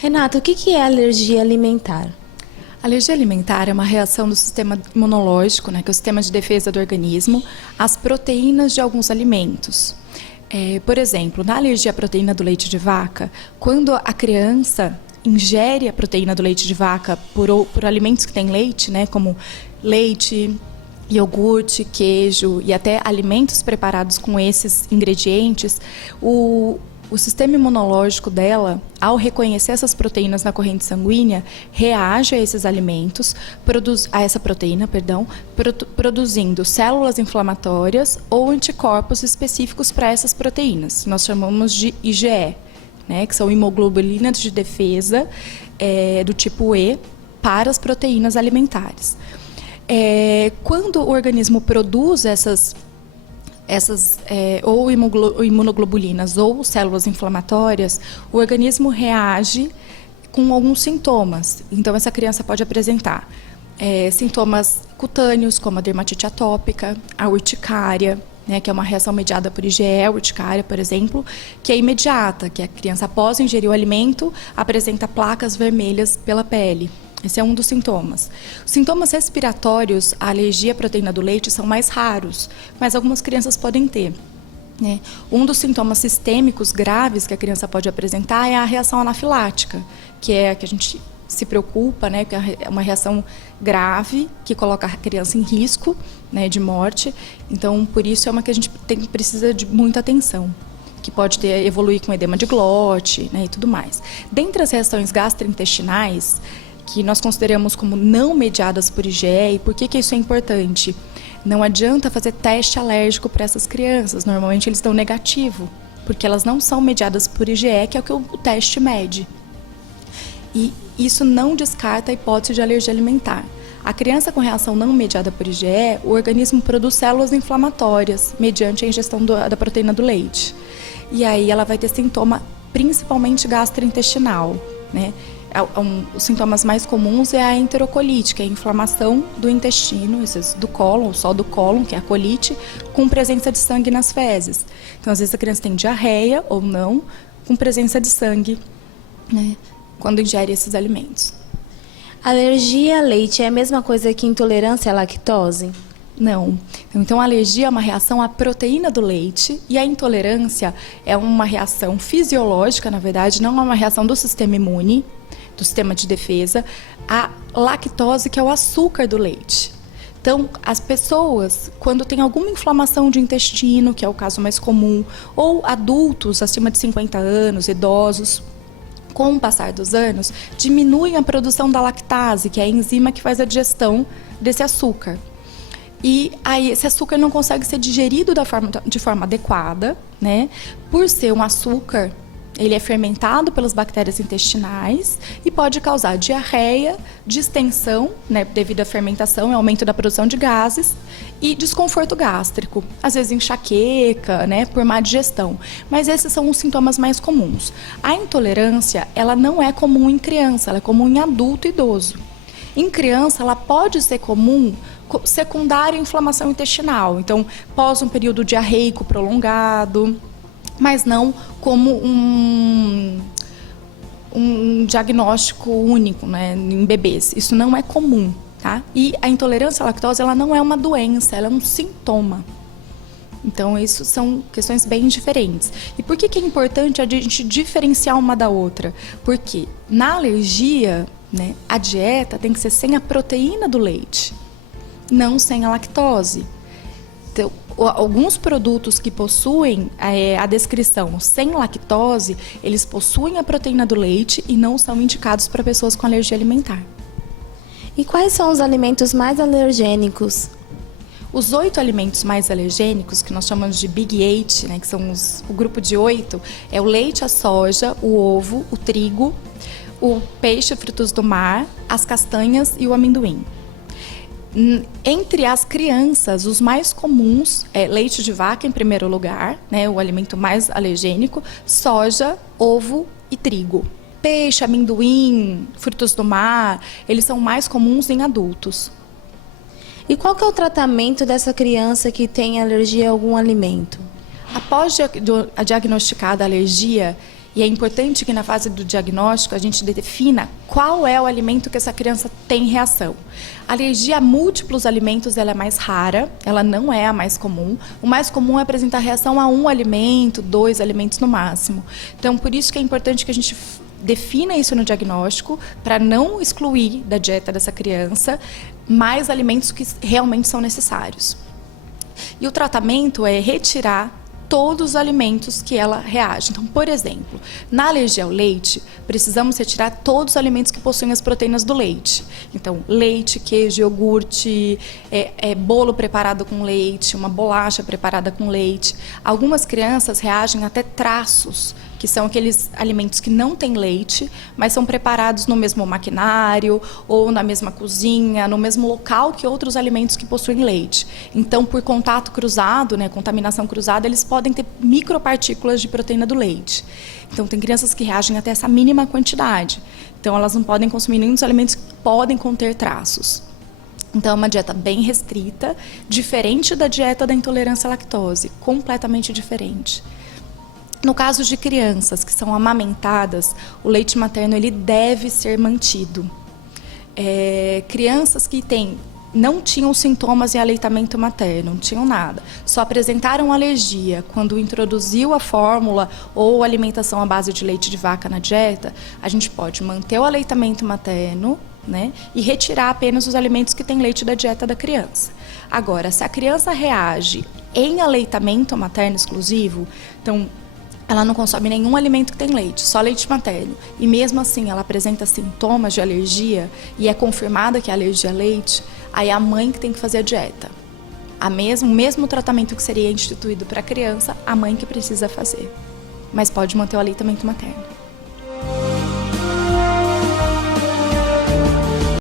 Renata, o que é alergia alimentar? Alergia alimentar é uma reação do sistema imunológico, né, que é o sistema de defesa do organismo, às proteínas de alguns alimentos. Por exemplo, na alergia à proteína do leite de vaca, quando a criança ingere a proteína do leite de vaca por alimentos que têm leite, né, como leite, iogurte, queijo e até alimentos preparados com esses ingredientes, o sistema imunológico dela, ao reconhecer essas proteínas na corrente sanguínea, reage a esses alimentos, a essa proteína, produzindo células inflamatórias ou anticorpos específicos para essas proteínas. Nós chamamos de IgE, né, que são imoglobulinas de defesa do tipo E para as proteínas alimentares. Quando o organismo produz essas ou imunoglobulinas ou células inflamatórias, o organismo reage com alguns sintomas. Então, essa criança pode apresentar sintomas cutâneos, como a dermatite atópica, a urticária, né, que é uma reação mediada por IgE, a urticária, por exemplo, que é imediata, que a criança, após ingerir o alimento, apresenta placas vermelhas pela pele. Esse é um dos sintomas. Os sintomas respiratórios, a alergia à proteína do leite, são mais raros, mas algumas crianças podem ter, né? Um dos sintomas sistêmicos graves que a criança pode apresentar é a reação anafilática, que é a que a gente se preocupa, né? Que é uma reação grave que coloca a criança em risco, né, de morte. Então, por isso é uma que a gente precisa de muita atenção, que pode evoluir com edema de glote, né, e tudo mais. Dentre as reações gastrointestinais, que nós consideramos como não mediadas por IgE, e por que isso é importante? Não adianta fazer teste alérgico para essas crianças, normalmente eles estão negativo, porque elas não são mediadas por IgE, que é o que o teste mede. E isso não descarta a hipótese de alergia alimentar. A criança com reação não mediada por IgE, o organismo produz células inflamatórias, mediante a ingestão da proteína do leite. E aí ela vai ter sintoma principalmente gastrointestinal, né? Os sintomas mais comuns é a enterocolite, que é a inflamação do intestino, do cólon, só do cólon, que é a colite, com presença de sangue nas fezes. Então, às vezes a criança tem diarreia ou não, com presença de sangue, né, quando ingere esses alimentos. Alergia a leite é a mesma coisa que intolerância à lactose? Não. Então, a alergia é uma reação à proteína do leite e a intolerância é uma reação fisiológica, na verdade, não é uma reação do sistema imune, do sistema de defesa, a lactose, que é o açúcar do leite. Então, as pessoas, quando tem alguma inflamação de intestino, que é o caso mais comum, ou adultos acima de 50 anos, idosos, com o passar dos anos, diminuem a produção da lactase, que é a enzima que faz a digestão desse açúcar. E aí esse açúcar não consegue ser digerido de forma adequada, né? Por ser um açúcar, ele é fermentado pelas bactérias intestinais e pode causar diarreia, distensão, né, devido à fermentação e aumento da produção de gases, e desconforto gástrico, às vezes enxaqueca, né, por má digestão. Mas esses são os sintomas mais comuns. A intolerância, ela não é comum em criança, ela é comum em adulto e idoso. Em criança, ela pode ser comum secundária à inflamação intestinal, então pós um período diarreico prolongado, mas não como um diagnóstico único, né, em bebês. Isso não é comum, tá? E a intolerância à lactose, ela não é uma doença, ela é um sintoma. Então, isso são questões bem diferentes. E por que é importante a gente diferenciar uma da outra? Porque na alergia, né, a dieta tem que ser sem a proteína do leite, não sem a lactose. Então, alguns produtos que possuem a descrição sem lactose, eles possuem a proteína do leite e não são indicados para pessoas com alergia alimentar. E quais são os alimentos mais alergênicos? Os 8 alimentos mais alergênicos, que nós chamamos de Big 8, né, que são o grupo de 8, é o leite, a soja, o ovo, o trigo, o peixe, frutos do mar, as castanhas e o amendoim. Entre as crianças, os mais comuns é leite de vaca em primeiro lugar, né, o alimento mais alergênico, soja, ovo e trigo. Peixe, amendoim, frutos do mar, eles são mais comuns em adultos. E qual que é o tratamento dessa criança que tem alergia a algum alimento? Após a diagnosticada a alergia E é importante que na fase do diagnóstico a gente defina qual é o alimento que essa criança tem reação. A alergia a múltiplos alimentos ela é mais rara, ela não é a mais comum. O mais comum é apresentar reação a um alimento, 2 alimentos no máximo. Então, por isso que é importante que a gente defina isso no diagnóstico, para não excluir da dieta dessa criança mais alimentos que realmente são necessários. E o tratamento é retirar todos os alimentos que ela reage. Então, por exemplo, na alergia ao leite, precisamos retirar todos os alimentos que possuem as proteínas do leite. Então, leite, queijo, iogurte, bolo preparado com leite, uma bolacha preparada com leite. Algumas crianças reagem até traços, que são aqueles alimentos que não têm leite, mas são preparados no mesmo maquinário ou na mesma cozinha, no mesmo local que outros alimentos que possuem leite. Então, por contato cruzado, contaminação cruzada, eles podem ter micropartículas de proteína do leite. Então, tem crianças que reagem até essa mínima quantidade. Então, elas não podem consumir nenhum dos alimentos que podem conter traços. Então, é uma dieta bem restrita, diferente da dieta da intolerância à lactose, completamente diferente. No caso de crianças que são amamentadas, o leite materno ele deve ser mantido. Crianças que não tinham sintomas em aleitamento materno, não tinham nada, só apresentaram alergia quando introduziu a fórmula ou alimentação à base de leite de vaca na dieta, a gente pode manter o aleitamento materno, e retirar apenas os alimentos que têm leite da dieta da criança. Agora, se a criança reage em aleitamento materno exclusivo, então ela não consome nenhum alimento que tem leite, só leite materno. E mesmo assim ela apresenta sintomas de alergia e é confirmada que é alergia a leite, aí é a mãe que tem que fazer a dieta. O mesmo tratamento que seria instituído para a criança, a mãe que precisa fazer. Mas pode manter o aleitamento materno.